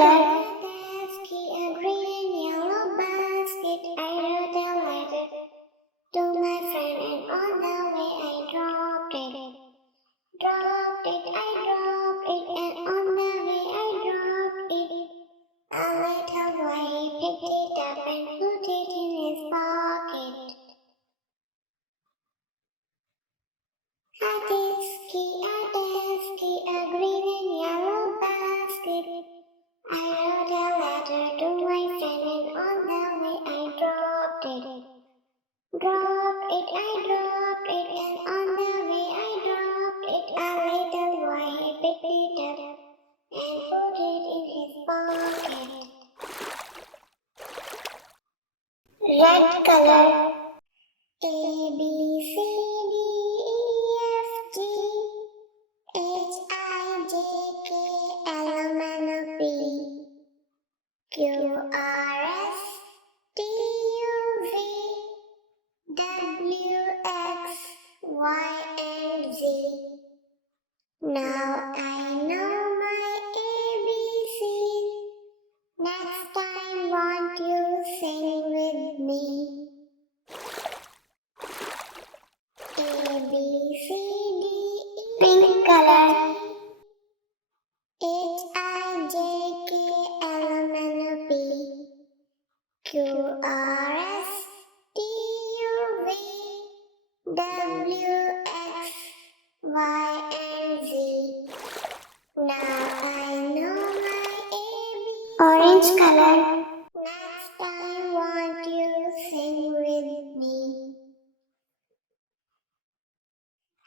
color. A green and yellow basket. I wrote a letter to my friend, and on the way I dropped it. Dropped it, I dropped it, and on the way I dropped it. A little boy, he picked it up and put it in his pocket. A Tisket, a green and yellow basket. I wrote a letter to my friend, and on the way I dropped it. Dropped it, I dropped it, and on the way I dropped it. A little boy, he picked it up and put it in his pocket. Red color. A, B, C, D, E, F, G, H, I, J, K, L, M, N, P, Q, R, S, T, U, V, W, X, Y, and Z. Now I know my ABCs. Next time, won't you sing with me? A, B, C, D, E, pink color. H, I, J, K, L, M, N, P, Q, R, S, T, U, V, W, X, Y, and Z. Now I know my ABC. Orange color. Next time, won't you sing with me?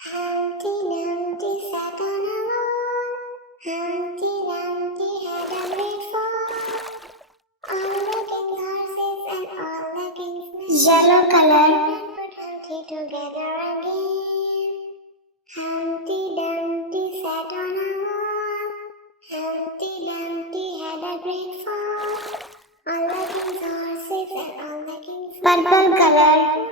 Humpty Dumpty sat on a wall. Humpty Dumpty had a great fall. All the king's horses and all the king's men. Yellow color. Put Humpty together again. Humpty Dumpty sat on a wall. Humpty Dumpty had a great fall. All the king's horses and all the king's men. Purple color.